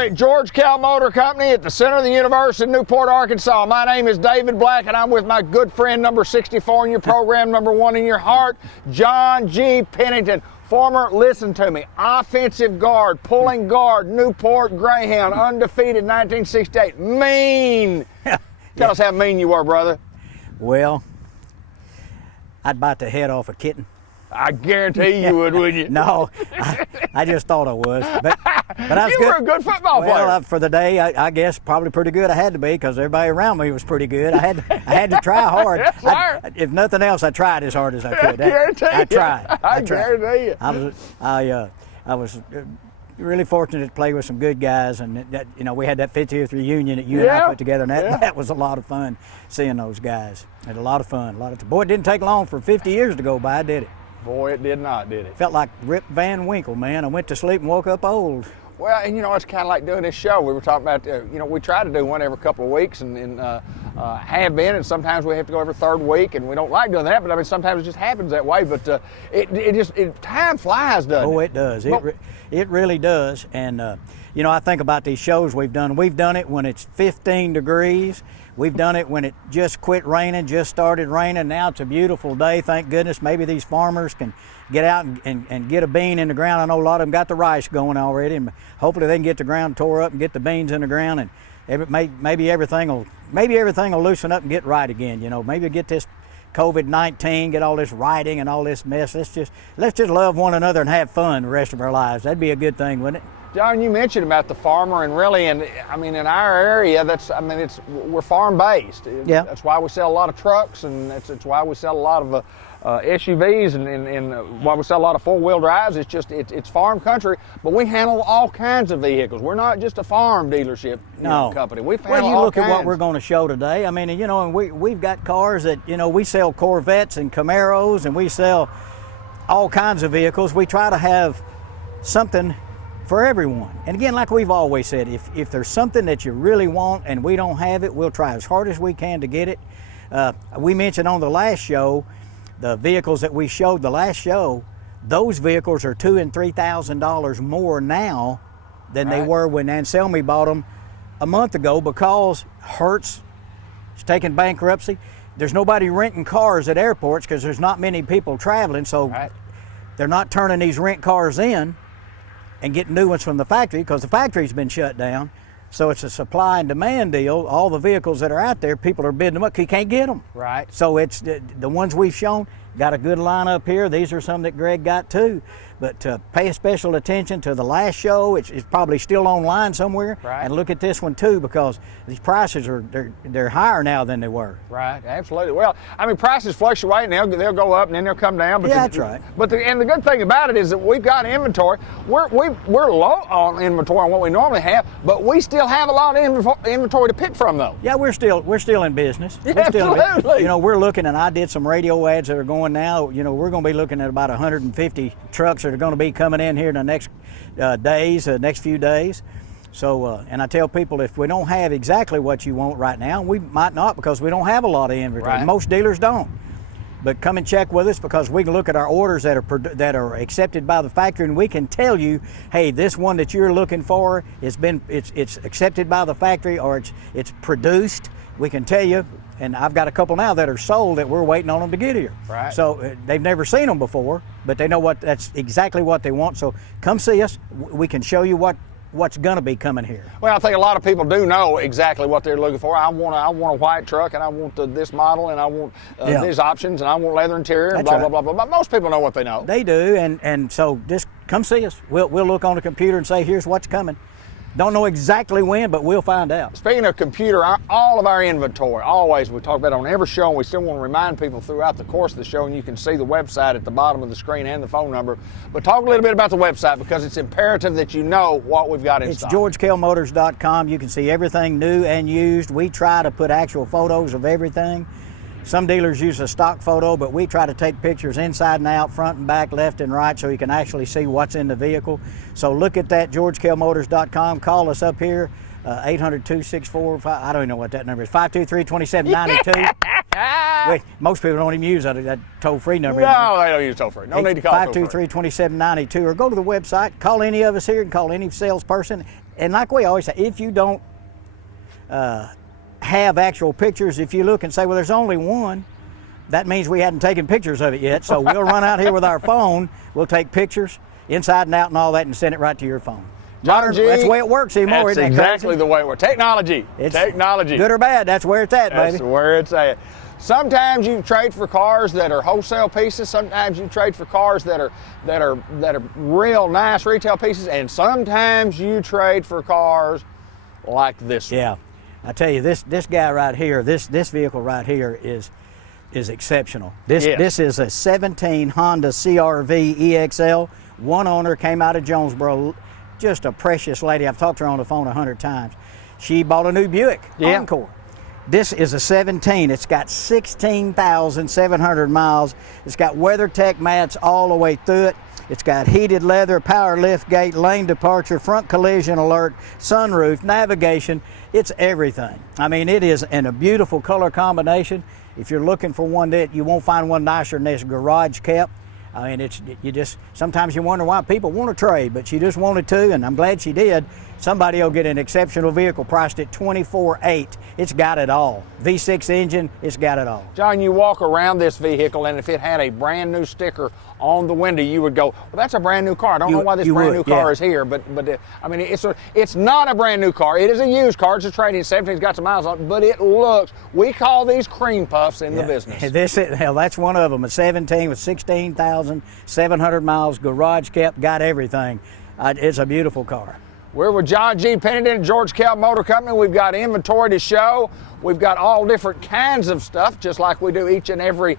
at George Kell Motor Company at the center of the universe in Newport, Arkansas. My name is David Black, and I'm with my good friend number 64 in your program, number 1 in your heart, John G. Pennington. Former, listen to me, offensive guard, pulling guard, Newport Greyhound, undefeated 1968. Mean. Tell us how mean you were, brother. Well, I'd bite the head off a kitten. I guarantee you would, wouldn't you? No, I just thought I was. But I was you were a good football player. Well, for the day, I guess probably pretty good. I had to be because everybody around me was pretty good. I had to try hard. If nothing else, I tried as hard as I could. I tried. I guarantee you. I was really fortunate to play with some good guys, and we had that 50th reunion that you and I put together, and that was a lot of fun seeing those guys. Had a lot of fun. Boy, it didn't take long for 50 years to go by, did it? Boy, it did not, did it? Felt like Rip Van Winkle, man. I went to sleep and woke up old. Well, and it's kind of like doing this show. We were talking about, we try to do one every couple of weeks, and have been, and sometimes we have to go every third week, and we don't like doing that, but I mean, sometimes it just happens that way, but time flies, doesn't it? Oh, it does. It really does, and I think about these shows we've done. We've done it when it's 15 degrees. We've done it when it just quit raining, just started raining. Now it's a beautiful day, thank goodness. Maybe these farmers can get out and get a bean in the ground. I know a lot of them got the rice going already, and hopefully they can get the ground tore up and get the beans in the ground, and maybe everything will loosen up and get right again. Maybe get this COVID-19, get all this rioting and all this mess. Let's just love one another and have fun the rest of our lives. That'd be a good thing, wouldn't it? John, you mentioned about the farmer, and really, in our area, we're farm based. Yeah. That's why we sell a lot of trucks, and it's why we sell a lot of SUVs, and why we sell a lot of 4-wheel drives. It's farm country, but we handle all kinds of vehicles. We're not just a farm dealership company. We handle you all look kinds. at what we're going to show today. I mean, and we've got cars that we sell Corvettes and Camaros, and we sell all kinds of vehicles. We try to have something for everyone. And again, like we've always said, if there's something that you really want and we don't have it, we'll try as hard as we can to get it. We mentioned on the last show, the vehicles that we showed the last show, those vehicles are $2,000 and $3,000 more now than they were when Anselmi bought them a month ago, because Hertz is taking bankruptcy. There's nobody renting cars at airports because there's not many people traveling, so they're not turning these rent cars in and getting new ones from the factory, because the factory's been shut down. So it's a supply and demand deal. All the vehicles that are out there, people are bidding them up because you can't get them. Right. So it's the ones we've shown, got a good lineup here. These are some that Greg got too. But pay special attention to the last show. It's probably still online somewhere. Right. And look at this one too, because these prices they're higher now than they were. Right, absolutely. Well, prices fluctuate, and they'll go up and then they'll come down. But that's right. But the good thing about it is that we've got inventory. We're low on inventory on what we normally have, but we still have a lot of inventory to pick from, though. Yeah, we're still in business. Absolutely. We're looking, and I did some radio ads that are going now. We're going to be looking at about 150 trucks that are going to be coming in here in the next next few days. So, and I tell people, if we don't have exactly what you want right now, we might not, because we don't have a lot of inventory. Right. Most dealers don't. But come and check with us, because we can look at our orders that are accepted by the factory, and we can tell you, hey, this one that you're looking for, it's accepted by the factory, or it's produced. We can tell you. And I've got a couple now that are sold that we're waiting on them to get here. Right. So they've never seen them before, but they know that's exactly what they want. So come see us. We can show you what's going to be coming here. Well, I think a lot of people do know exactly what they're looking for. I want a white truck, and I want this model, and I want these options, and I want leather interior, and blah, blah, blah, blah, blah. Most people know what they know. They do, and so just come see us. We'll look on the computer and say, here's what's coming. Don't know exactly when, but we'll find out. Speaking of computer, all of our inventory, always, we talk about it on every show, and we still want to remind people throughout the course of the show, and you can see the website at the bottom of the screen and the phone number. But talk a little bit about the website, because it's imperative that you know what we've got in stock. It's GeorgeKellMotors.com. You can see everything new and used. We try to put actual photos of everything. Some dealers use a stock photo, but we try to take pictures inside and out, front and back, left and right, so you can actually see what's in the vehicle. So look at that, GeorgeKellMotors.com. Call us up here, 800-264, I don't even know what that number is, 523-2792. Ah! Most people don't even use that toll-free number. No, they don't use toll-free. No need to call toll-free. 523-2792, or go to the website, call any of us here, and call any salesperson. And like we always say, if you don't have actual pictures, if you look and say, well, there's only one, that means we hadn't taken pictures of it yet. So we'll run out here with our phone, we'll take pictures, inside and out and all that, and send it right to your phone. John G, that's the way it works anymore. That's exactly the way it works. Technology. Technology. Good or bad, that's where it's at, baby. That's where it's at. Sometimes you trade for cars that are wholesale pieces. Sometimes you trade for cars that are real nice retail pieces, and sometimes you trade for cars like this one. Yeah, I tell you, this guy right here, this vehicle right here is exceptional. This is a 17 Honda CR-V EXL. One owner, came out of Jonesboro. Just a precious lady. I've talked to her on the phone 100 times. She bought a new Buick Encore. This is a 17. It's got 16,700 miles. It's got WeatherTech mats all the way through it. It's got heated leather, power lift gate, lane departure, front collision alert, sunroof, navigation. It's everything. I mean, it is in a beautiful color combination. If you're looking for one that you won't find one nicer than this garage kept. I mean, sometimes you wonder why people want to trade, but she just wanted to, and I'm glad she did. Somebody will get an exceptional vehicle priced at $24,800. It's got it all. V6 engine, it's got it all. John, you walk around this vehicle, and if it had a brand new sticker on the window, you would go, well, that's a brand new car. I don't know why this brand new car is here, but I mean, it's not a brand new car. It is a used car. It's a trade-in. 17's got some miles on it, but it looks, we call these cream puffs in the business. Hell, that's one of them. A 17 with 16,700 miles, garage kept, got everything. It's a beautiful car. We're with John G. Pennington at George Kell Motor Company. We've got inventory to show. We've got all different kinds of stuff, just like we do each and every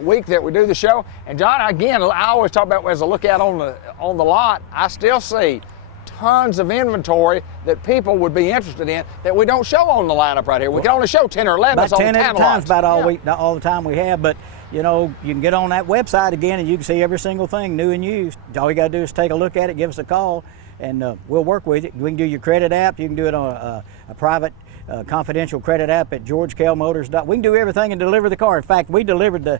week that we do the show. And John, again, I always talk about as I look out on the lot, I still see tons of inventory that people would be interested in that we don't show on the lineup right here. We can only show 10 or 11. About 10 at a time, about all the time we have. But you know, you can get on that website again, and you can see every single thing, new and used. All you got to do is take a look at it, give us a call, and we'll work with it. We can do your credit app. You can do it on a private, confidential credit app at GeorgeKellMotors. We can do everything and deliver the car. In fact, we delivered the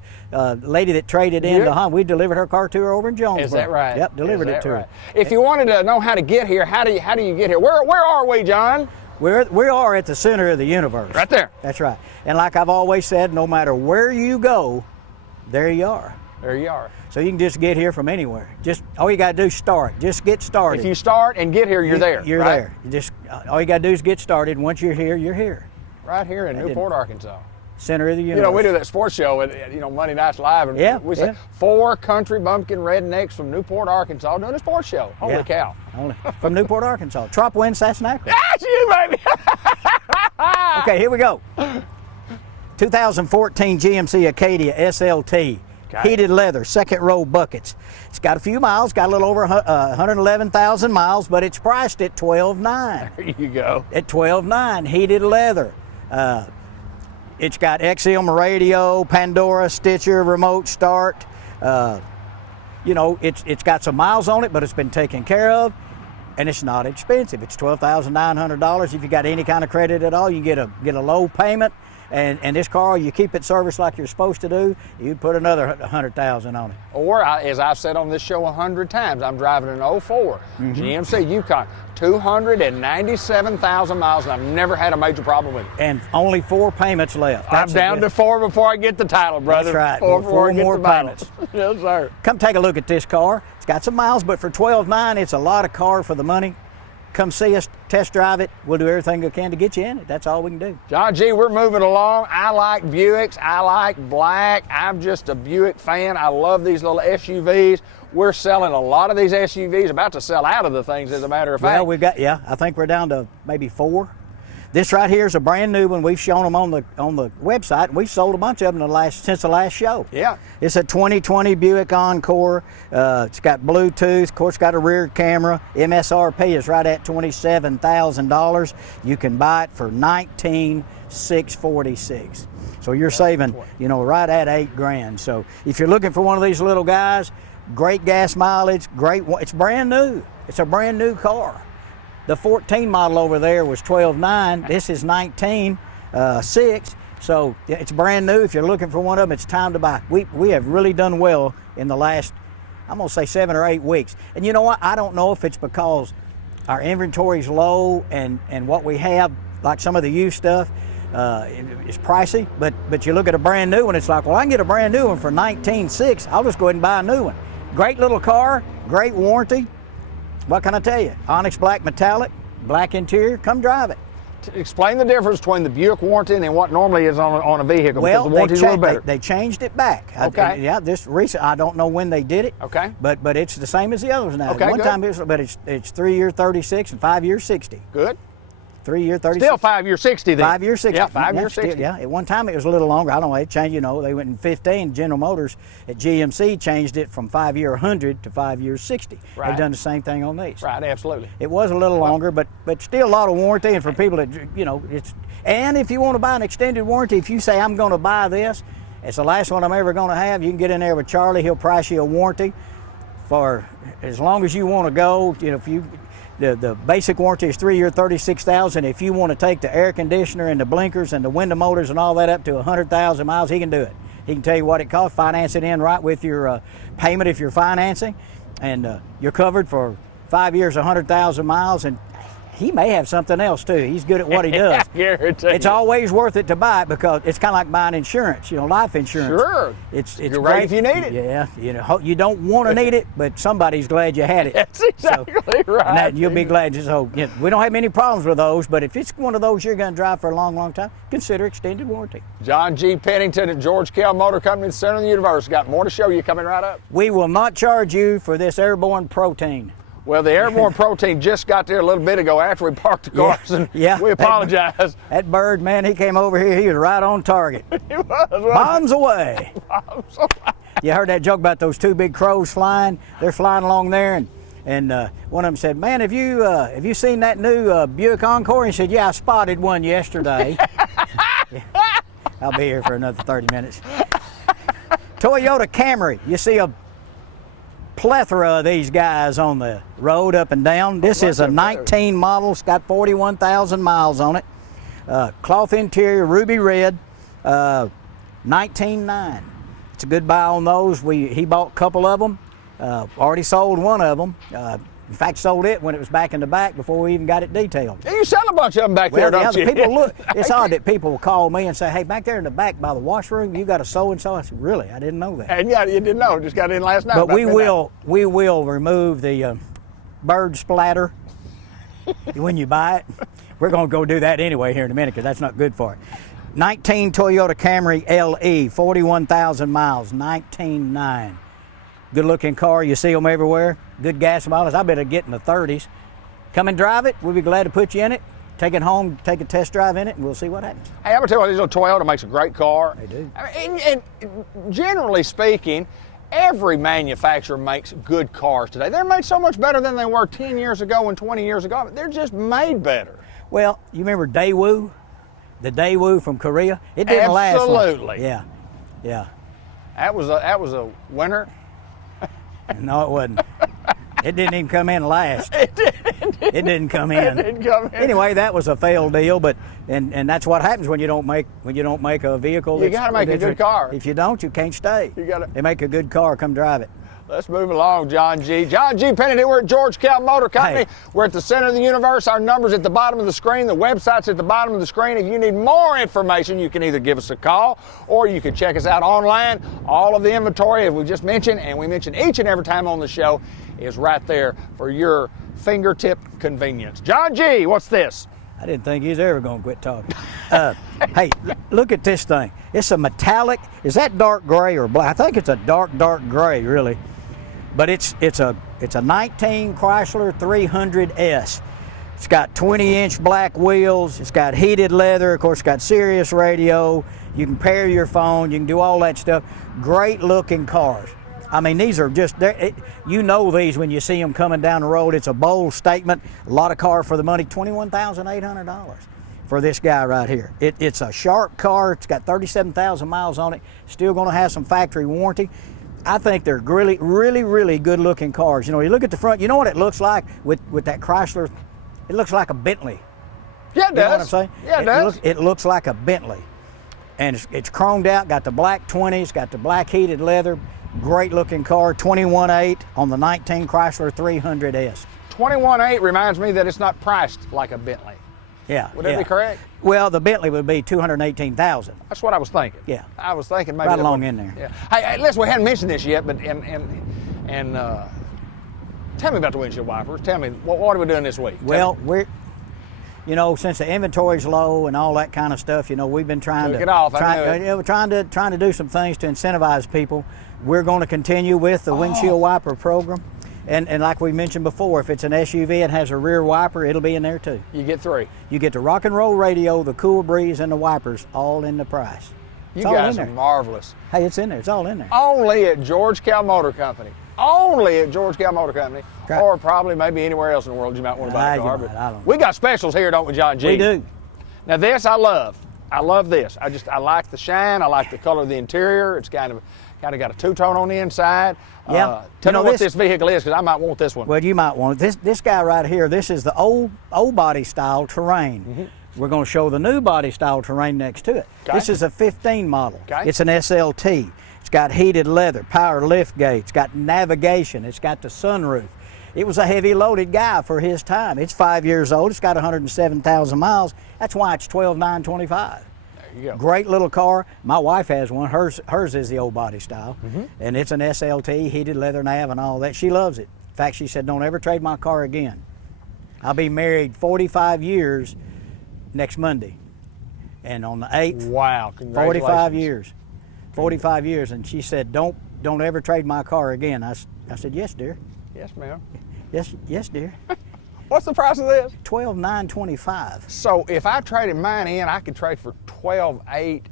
lady that traded in the Honda. We delivered her car to her over in Jonesboro. Is that right? Yep, delivered it to her. If you wanted to know how to get here, how do you get here? Where are we, John? We are at the center of the universe. Right there. That's right. And like I've always said, no matter where you go, there you are. There you are. So you can just get here from anywhere. Just all you got to do is start. Just get started. If you start and get here, you're there. You're there. All you got to do is get started. Once you're here, you're here. Right here in Newport, Arkansas. Center of the universe. You know, we do that sports show at Monday Nights Live, and we say 4 country bumpkin rednecks from Newport, Arkansas doing a sports show. Holy cow. From Newport, Arkansas. Trop Wind, Sassanac. That's you, baby. Okay, here we go. 2014 GMC Acadia SLT. Heated leather, second row buckets. It's got a few miles, got a little over 111,000 miles, but it's priced at $12,900. There you go. At $12,900, heated leather. It's got XM radio, Pandora, Stitcher, remote start. You know, it's got some miles on it, but it's been taken care of, and it's not expensive. It's $12,900. If you got any kind of credit at all, you get a low payment. And this car, you keep it serviced like you're supposed to do, you put another $100,000 on it. Or, as I've said on this show 100 times, I'm driving an 04 GMC Yukon, 297,000 miles, and I've never had a major problem with it. And only 4 payments left. I'm down to 4 before I get the title, brother. That's right. 4 more payments. Yes, sir. Come take a look at this car. It's got some miles, but for $12,900, it's a lot of car for the money. Come see us, test drive it. We'll do everything we can to get you in it. That's all we can do. John G., we're moving along. I like Buicks. I like black. I'm just a Buick fan. I love these little SUVs. We're selling a lot of these SUVs, about to sell out of the things, as a matter of fact. Well, I think we're down to maybe 4. This right here is a brand new one. We've shown them on the website. We've sold a bunch of them since the last show. Yeah. It's a 2020 Buick Encore. It's got Bluetooth. Of course, got a rear camera. MSRP is right at $27,000. You can buy it for $19,646. So you're saving, right at $8,000. So if you're looking for one of these little guys, great gas mileage, it's brand new. It's a brand new car. The 14 model over there was $12,900. This is $19,600. So it's brand new. If you're looking for one of them, it's time to buy. We have really done well in the last, I'm gonna say 7 or 8 weeks. And you know what? I don't know if it's because our inventory's low and what we have, like some of the used stuff, is pricey. But you look at a brand new one, it's like, well, I can get a brand new one for $19,600. I'll just go ahead and buy a new one. Great little car, great warranty. What can I tell you? Onyx black metallic, black interior. Come drive it. Explain the difference between the Buick warranty and what normally is on a vehicle. Well, because the warranty's a little better. They changed it back. Okay. This recent. I don't know when they did it. Okay. But it's the same as the others now. Okay, One good. time it's 3 year 36 and 5 year 60. Good. 3 year 36. Still 5 year 60 then. 5 year 60. Yeah, 5 year still, 60. yeah. At one time it was a little longer. I don't know. It changed. You know, they went in 15. General Motors at GMC changed it from 5 year 100 to 5 year 60. Right. They've done the same thing on these. Right, absolutely. It was a little longer, but still a lot of warranty. And for people that, you know, it's, and if you want to buy an extended warranty, if you say I'm going to buy this, it's the last one I'm ever going to have, you can get in there with Charlie. He'll price you a warranty for as long as you want to go. You know, if you, the basic warranty is 3 year 36,000. If you want to take the air conditioner and the blinkers and the window motors and all that up to 100,000 miles, he can do it. He can tell you what it costs, finance it in right with your payment if you're financing, and you're covered for 5 years, 100,000 miles, and he may have something else too. He's good at what he does. It's always worth it to buy it because it's kind of like buying insurance, you know, life insurance. Sure. It's You're great right if you need it. Yeah, you know, you don't want to need it, but somebody's glad you had it. That's exactly right. And that, you'll be glad. So you know, we don't have many problems with those, but if it's one of those you're going to drive for a long, long time, consider extended warranty. John G. Pennington at George Kell Motor Company in the center of the universe. Got more to show you coming right up. We will not charge you for this airborne protein. Well, the airborne protein just got there a little bit ago after we parked the cars, and we apologize. That bird, man, he came over here, he was right on target. He was. Bombs away. Bombs away. You heard that joke about those two big crows flying? They're flying along there, and one of them said, "Man, have you seen that new Buick Encore?" And he said, "Yeah, I spotted one yesterday." Yeah. I'll be here for another 30 minutes. Toyota Camry. You see a plethora of these guys on the road up and down. This is a 19 model. It's got 41,000 miles on it. Cloth interior, ruby red, 19.9. It's a good buy on those. He bought a couple of them. Already sold one of them. In fact, sold it when it was back in the back before we even got it detailed. You sell a bunch of them back there, don't you? People look. It's odd that people will call me and say, "Hey, back there in the back by the washroom, you got a so and so." I said, "Really? I didn't know that." And yeah, you didn't know. Just got in last night. But we will remove the bird splatter when you buy it. We're going to go do that anyway here in a minute because that's not good for it. 19 Toyota Camry LE, 41,000 miles, 19.9. Good looking car. You see them everywhere. Good gas mileage. I bet it'll get in the 30s. Come and drive it. We'll be glad to put you in it. Take it home, take a test drive in it, and we'll see what happens. Hey, I'm going to tell you what, Toyota makes a great car. They do. And generally speaking, every manufacturer makes good cars today. They're made so much better than they were 10 years ago and 20 years ago. They're just made better. Well, you remember Daewoo? The Daewoo from Korea? It didn't last long. Absolutely. Yeah, yeah. That was a winner. No, it wasn't. It didn't even come in last. It didn't come in. It didn't come in. Anyway, that was a failed deal, but and that's what happens when you don't make a vehicle. You got to make a good car. If you don't, you can't stay. You got to. They make a good car. Come drive it. Let's move along, John G. John G. Pennington, we're at George Kell Motor Company. Hey. We're at the center of the universe. Our number's at the bottom of the screen. The website's at the bottom of the screen. If you need more information, you can either give us a call or you can check us out online. All of the inventory, as we just mentioned, and we mention each and every time on the show, is right there for your fingertip convenience. John G., what's this? I didn't think he was ever going to quit talking. Hey, look at this thing. It's a metallic. Is that dark gray or black? I think it's a dark gray, really. But it's a 19 Chrysler 300S. It's got 20-inch black wheels. It's got heated leather. Of course, it's got Sirius radio. You can pair your phone. You can do all that stuff. Great looking cars. I mean, these are just, you know these when you see them coming down the road. It's a bold statement. A lot of car for the money. $21,800 for this guy right here. It's a sharp car. It's got 37,000 miles on it. Still going to have some factory warranty. I think they're really good looking cars. You know, you look at the front, you know what it looks like with that Chrysler? It looks like a Bentley. Yeah, it does. You know what I'm saying? Yeah, it does. It looks like a Bentley. and it's chromed out, got the black 20s, got the black heated leather, great looking car, 21.8 on the 19 Chrysler 300S. 21.8 reminds me that it's not priced like a Bentley. Yeah. Would that be correct? Well, the Bentley would be $218,000. That's what I was thinking. Yeah. I was thinking maybe right along in there. Yeah. Hey, listen, we hadn't mentioned this yet, but tell me about the windshield wipers. Tell me, what are we doing this week? Well, since the inventory's low and all that kind of stuff, we've been trying Took it off. trying to do some things to incentivize people. We're going to continue with the windshield wiper program. And like we mentioned before, if it's an SUV and has a rear wiper, it'll be in there too. You get 3. You get the rock and roll radio, the cool breeze, and the wipers all in the price. You guys are marvelous. Hey, it's in there. It's all in there. Only at Kell Motor Company. Only at Kell Motor Company. Okay. Or probably maybe anywhere else in the world you might want to buy a car. But I don't know. we got specials here, don't we, John G? We do. Now this I love. I love this. I like the shine. I like the color of the interior. It's kind of got a two-tone on the inside. Yeah. Tell me what this vehicle is, because I might want this one. Well, you might want it. This guy right here, this is the old body style Terrain. Mm-hmm. We're going to show the new body style Terrain next to it. Okay. This is a 15 model. Okay. It's an SLT. It's got heated leather, power lift gate. It's got navigation. It's got the sunroof. It was a heavy loaded guy for his time. It's 5 years old. It's got 107,000 miles. That's why it's $12,925. There you go. Great little car. My wife has one. Hers is the old body style, and it's an SLT, heated leather nav and all that. She loves it. In fact, she said, "Don't ever trade my car again." I'll be married 45 years next Monday, and on the 8th. Wow! 45 years. 45 years, and she said, "Don't ever trade my car again." I said, "Yes, dear." Yes, ma'am. Yes, dear. What's the price of this? $12,925. So if I traded mine in, I could trade for $12,800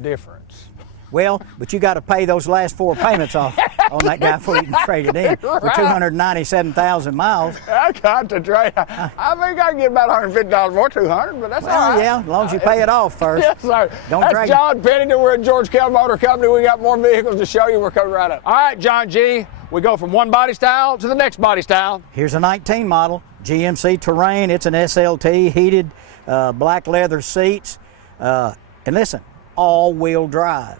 difference. Well, but you got to pay those last 4 payments off on that guy before you can trade it in for 297,000 miles. I got to trade. I think I can get about $150 more, $200, but that's all right. Yeah, as long as you pay it off first. Yes, sir. Don't That's John Pennington. We're at Kell Motor Company. We got more vehicles to show you. We're coming right up. All right, John G. We go from one body style to the next body style. Here's a 19 model GMC Terrain. It's an SLT, heated black leather seats. And listen, all-wheel drive.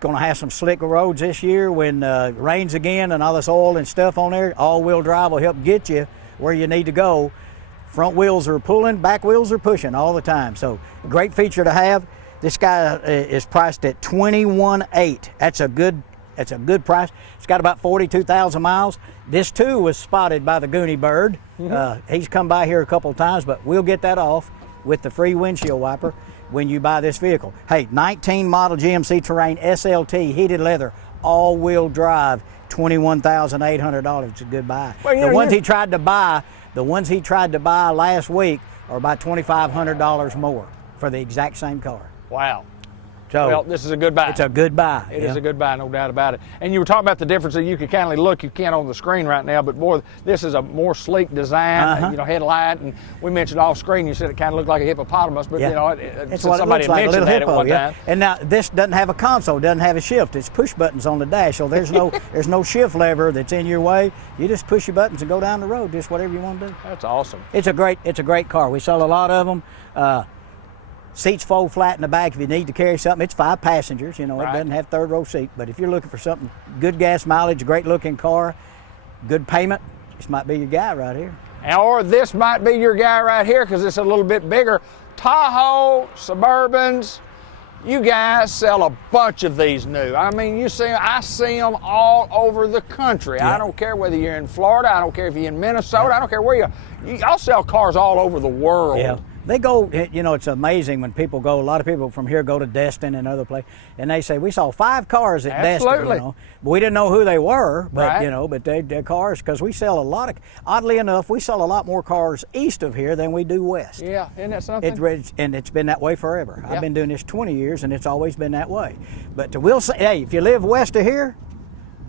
Going to have some slick roads this year when it rains again and all this oil and stuff on there. All-wheel drive will help get you where you need to go. Front wheels are pulling, back wheels are pushing all the time. So great feature to have. This guy is priced at $21,800. That's a good price. It's got about 42,000 miles. This too was spotted by the Goonie Bird. He's come by here a couple of times, but we'll get that off with the free windshield wiper when you buy this vehicle. Hey, 19 model GMC Terrain SLT, heated leather, all-wheel drive, $21,800. It's a good buy. Well, the ones he tried to buy last week are about $2,500 more for the exact same car. Wow. So well, this is a good buy. It's a good buy. It is a good buy, no doubt about it. And you were talking about the difference that you could kind of look, you can't on the screen right now, but boy, this is a more sleek design, headlight, and we mentioned off screen, you said it kind of looked like a hippopotamus, but it's what somebody it looks had mentioned like, that at one time. And now this doesn't have a console, doesn't have a shift. It's push buttons on the dash, so there's no shift lever that's in your way. You just push your buttons and go down the road, just whatever you want to do. That's awesome. It's a great car. We sell a lot of them. Seats fold flat in the back if you need to carry something. It's 5 passengers, it doesn't have third row seat. But if you're looking for something, good gas mileage, great looking car, good payment, this might be your guy right here. Or this might be your guy right here because it's a little bit bigger. Tahoe, Suburbans, you guys sell a bunch of these new. I mean, I see them all over the country. Yeah. I don't care whether you're in Florida, I don't care if you're in Minnesota, I don't care where I'll sell cars all over the world. Yeah. They go, it's amazing when people go, a lot of people from here go to Destin and other places, and they say, we saw 5 cars at Absolutely. Destin, But we didn't know who they were, but, Right. but they're cars, because we sell oddly enough, we sell a lot more cars east of here than we do west. Yeah, isn't that something? And it's been that way forever. Yeah. I've been doing this 20 years, and it's always been that way. But we'll say, hey, if you live west of here,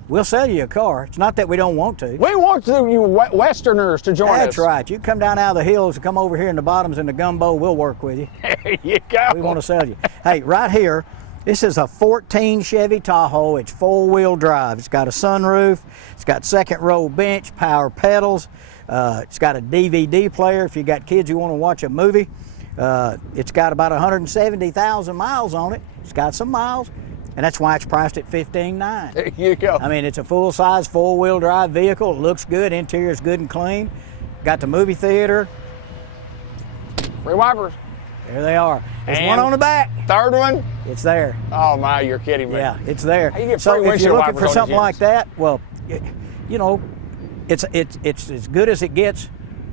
we'll sell you a car. It's not that we don't want to. We want you Westerners to join us. That's right. You come down out of the hills and come over here in the bottoms and the gumbo, we'll work with you. There you go. We want to sell you. Hey, right here, this is a 14 Chevy Tahoe. It's 4-wheel drive. It's got a sunroof. It's got second row bench, power pedals. It's got a DVD player if you got kids who want to watch a movie. It's got about 170,000 miles on it. It's got some miles, and that's why it's priced at $15,900. There you go. I mean, it's a full-size, four-wheel drive vehicle. It looks good. Interior is good and clean. Got the movie theater. Free wipers. There they are. There's And one on the back. Third one. It's there. Oh my, you're kidding me. Yeah, it's there. How you get So free if windshield you're looking wipers for on something these like that, well, you know, it's as good as it gets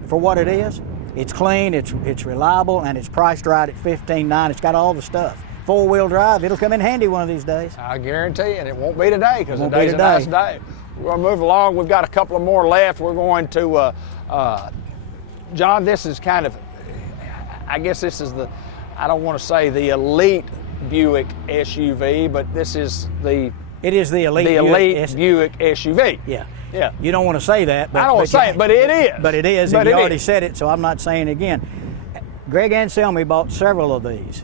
for what it is. It's clean, it's reliable, and it's priced right at $15,900. It's got all the stuff. Four-wheel drive. It'll come in handy one of these days. I guarantee you, and it won't be today because Won't today's be a nice today. day. We're going to move along. We've got a couple of more left. We're going to, John, this is kind of, I guess this is the, I don't want to say the elite Buick SUV, but this is the It is the elite. Buick SUV. Yeah. Yeah. You don't want to say that. But, I don't want to say it, but it is. But it is, But and you it already is. said it, so I'm not saying it again. Greg Anselmi bought several of these.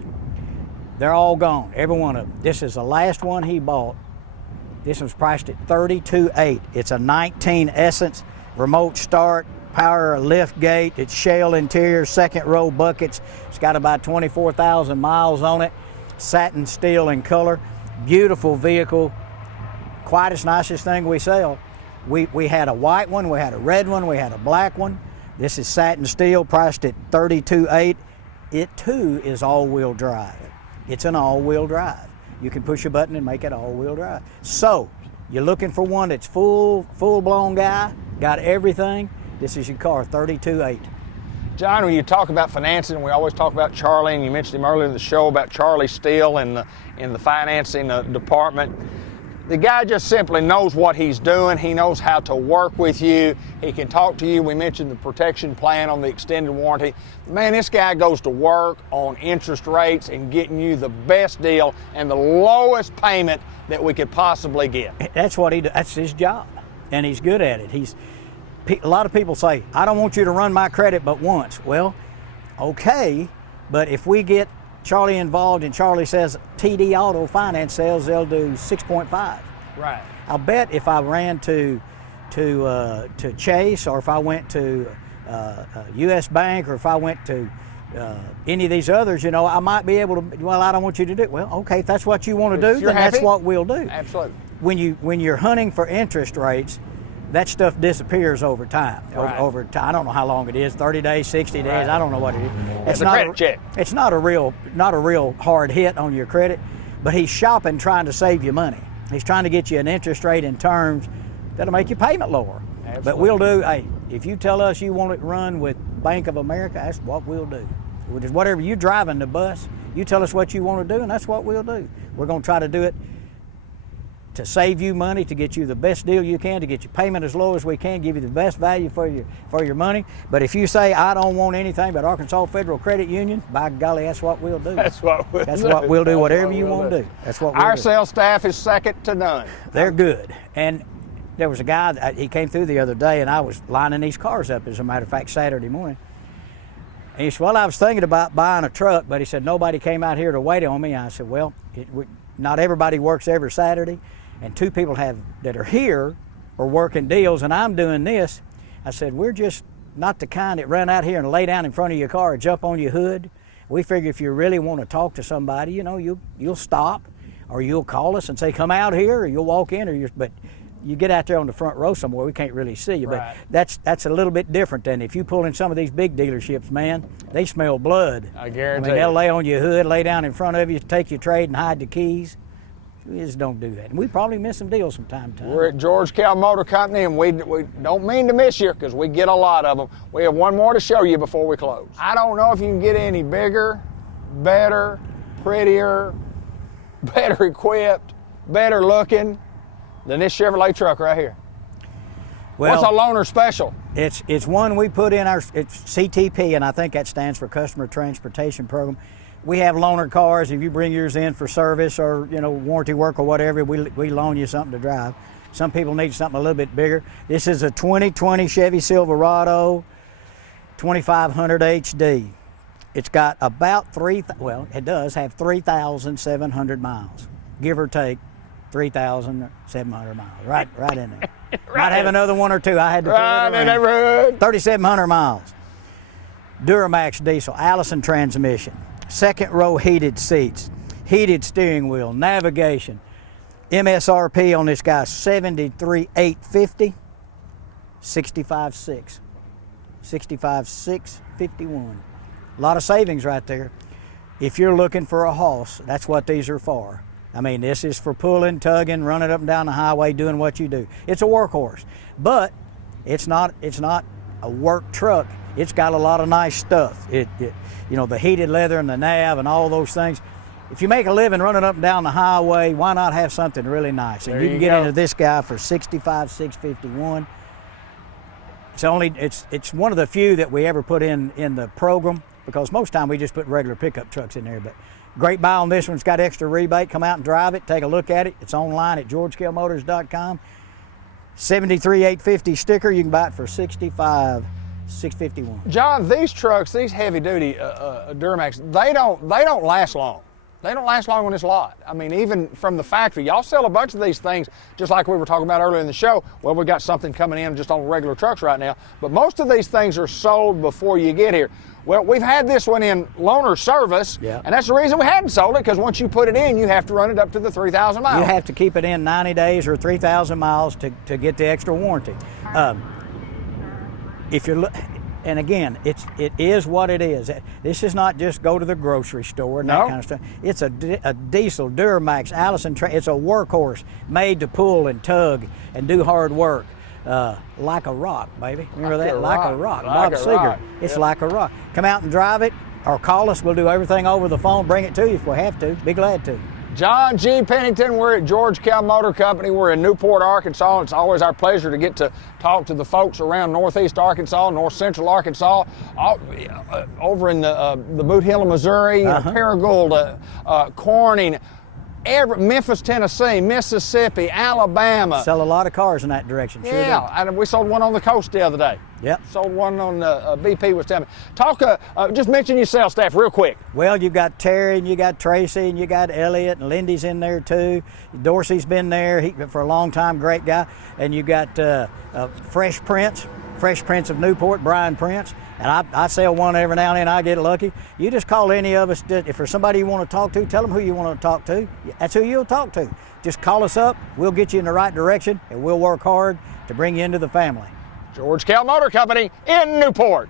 They're all gone, every one of them. This is the last one he bought. This was priced at $32,800. It's a 19 Essence, remote start, power lift gate. It's shell interior, second row buckets. It's got about 24,000 miles on it. Satin steel in color. Beautiful vehicle. Quietest, nicest thing we sell. We had a white one, we had a red one, we had a black one. This is satin steel, priced at $32,800. It too is all-wheel drive. It's an all-wheel drive. You can push a button and make it all-wheel drive. So, you're looking for one that's full-blown guy, got everything. This is your car, $32,800. John, when you talk about financing, we always talk about Charlie, and you mentioned him earlier in the show about Charlie Steele in the financing department. The guy just simply knows what he's doing. He knows how to work with you. He can talk to you. We mentioned the protection plan on the extended warranty. Man, this guy goes to work on interest rates and getting you the best deal and the lowest payment that we could possibly get. That's what he does. That's his job, and he's good at it. A lot of people say, I don't want you to run my credit but once. Well, okay, but if we get Charlie involved and Charlie says TD Auto Finance sales, they'll do 6.5. Right. I'll bet if I ran to Chase, or if I went to U.S. Bank, or if I went to any of these others, I might be able to, well, I don't want you to do it. Well, okay, if that's what you want to do, then happy, that's what we'll do. Absolutely. When you're hunting for interest rates, that stuff disappears over time. Right. Over time, I don't know how long it is, 30 days, 60 days, Right. I don't know what it is. It's a credit check. It's not a real hard hit on your credit, but he's shopping trying to save you money. He's trying to get you an interest rate in terms that'll make your payment lower. Absolutely. But we'll do, hey, if you tell us you want it run with Bank of America, that's what we'll do. Whatever you're driving the bus, you tell us what you want to do, and that's what we'll do. We're going to try to do it to save you money, to get you the best deal you can, to get your payment as low as we can, give you the best value for your money. But if you say, I don't want anything but Arkansas Federal Credit Union, by golly, that's what we'll do. That's what we'll do. What we'll do, That's whatever what you we'll want to do. That's what we'll Our do. sales staff is second to none. They're good. And there was a guy, he came through the other day, and I was lining these cars up, as a matter of fact, Saturday morning. And he said, well, I was thinking about buying a truck, but he said, nobody came out here to wait on me. I said, well, not everybody works every Saturday, and two people that are here are working deals, and I'm doing this. I said, we're just not the kind that run out here and lay down in front of your car or jump on your hood. We figure if you really want to talk to somebody, you'll stop, or you'll call us and say, come out here, or you'll walk in, but you get out there on the front row somewhere, we can't really see you. Right. But that's a little bit different than if you pull in some of these big dealerships, man, they smell blood. I guarantee they'll you. lay on your hood, lay down in front of you, take your trade and hide the keys. We just don't do that. And we probably miss some deals from time to time. We're at George Kell Motor Company, and we don't mean to miss you because we get a lot of them. We have one more to show you before we close. I don't know if you can get any bigger, better, prettier, better equipped, better looking than this Chevrolet truck right here. Well, What's a loaner special? It's one we put in it's CTP, and I think that stands for Customer Transportation Program. We have loaner cars. If you bring yours in for service or warranty work or whatever, we loan you something to drive. Some people need something a little bit bigger. This is a 2020 Chevy Silverado 2500 HD. It's got about it does have 3,700 miles, give or take 3,700 miles, right in there. Might have another one or two. I had to pull it Right in the around. neighborhood. 3,700 miles. Duramax diesel, Allison transmission, second row heated seats, heated steering wheel, navigation. MSRP on this guy, $73,850, $65,600, $65,651. A lot of savings right there. If you're looking for a hoss, that's what these are for. I mean, this is for pulling, tugging, running up and down the highway, doing what you do. It's a workhorse, but it's not a work truck. It's got a lot of nice stuff. You know, the heated leather and the nav and all those things. If you make a living running up and down the highway, why not have something really nice? And you can get into this guy for $65,651. It's one of the few that we ever put in the program, because most time we just put regular pickup trucks in there. But great buy on this one. It's got extra rebate. Come out and drive it. Take a look at it. It's online at georgekellmotors.com. $73,850 sticker. You can buy it for $65,651. John, these trucks, these heavy-duty Duramax, they don't last long. They don't last long on this lot. I mean, even from the factory, y'all sell a bunch of these things, just like we were talking about earlier in the show. Well, we got something coming in just on regular trucks right now, but most of these things are sold before you get here. Well, we've had this one in loaner service, and that's the reason we hadn't sold it, because once you put it in, you have to run it up to the 3,000 miles. You have to keep it in 90 days or 3,000 miles to get the extra warranty. If you're And again, it is what it is. This is not just go to the grocery store and that kind of stuff. It's a diesel Duramax Allison. It's a workhorse made to pull and tug and do hard work. Like a rock, baby. Remember that? Like a rock. Bob Seger. It's like a rock. Come out and drive it, or call us. We'll do everything over the phone. Bring it to you if we have to. Be glad to. John G. Pennington, we're at George Kell Motor Company. We're in Newport, Arkansas. It's always our pleasure to get to talk to the folks around Northeast Arkansas, North Central Arkansas, over in the Boot Hill of Missouri, Paragould, Corning, Memphis, Tennessee, Mississippi, Alabama. Sell a lot of cars in that direction. Sure and we sold one on the coast the other day. Yep. Sold one on BP was telling me. Just mention your sales staff real quick. Well, you've got Terry and you got Tracy and you got Elliot and Lindy's in there too. Dorsey's been there for a long time, great guy. And you got Fresh Prince of Newport, Brian Prince. And I sell one every now and then. I get lucky. You just call any of us. If there's somebody you want to talk to, tell them who you want to talk to. That's who you'll talk to. Just call us up. We'll get you in the right direction, and we'll work hard to bring you into the family. George Kell Motor Company in Newport.